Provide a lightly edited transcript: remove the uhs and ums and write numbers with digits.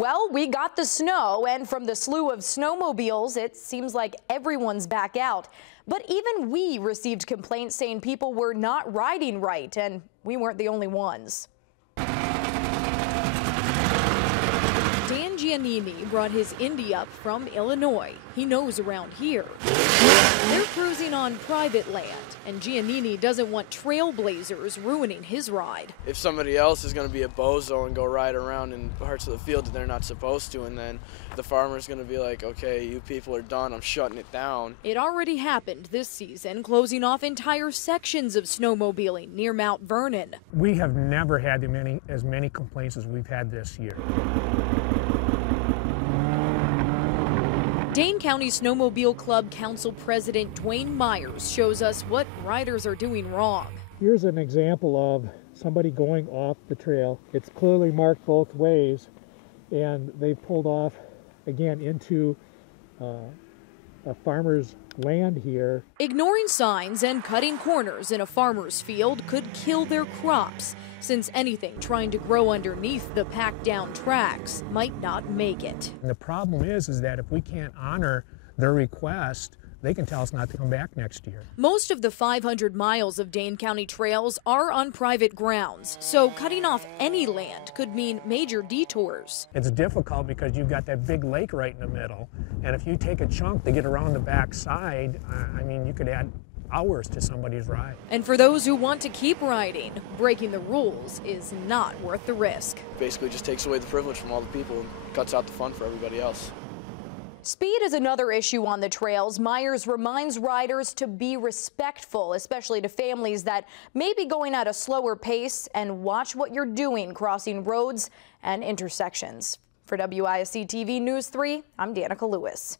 Well, we got the snow, and from the slew of snowmobiles, it seems like everyone's back out. But even we received complaints saying people were not riding right, and we weren't the only ones. Dan brought his Indy up from Illinois. He knows around here. They're cruising on private land, and Giannini doesn't want trailblazers ruining his ride. If somebody else is going to be a bozo and go ride around in parts of the field that they're not supposed to, and then the farmer's going to be like, okay, you people are done, I'm shutting it down. It already happened this season, closing off entire sections of snowmobiling near Mount Vernon. We have never had as many complaints as we've had this year. Dane County Snowmobile Club Council President Dwayne Myers shows us what riders are doing wrong. Here's an example of somebody going off the trail. It's clearly marked both ways, and they pulled off again into a farmer's land here. Ignoring signs and cutting corners in a farmer's field could kill their crops, since anything trying to grow underneath the packed down tracks might not make it. And the problem is that if we can't honor their request, they can tell us not to come back next year. Most of the 500 miles of Dane County trails are on private grounds, so cutting off any land could mean major detours. It's difficult because you've got that big lake right in the middle, and if you take a chunk to get around the back side, I mean, you could add hours to somebody's ride. And for those who want to keep riding, breaking the rules is not worth the risk. Basically just takes away the privilege from all the people and cuts out the fun for everybody else. Speed is another issue on the trails. Myers reminds riders to be respectful, especially to families that may be going at a slower pace, and watch what you're doing crossing roads and intersections. For WISC TV News 3, I'm Danica Lewis.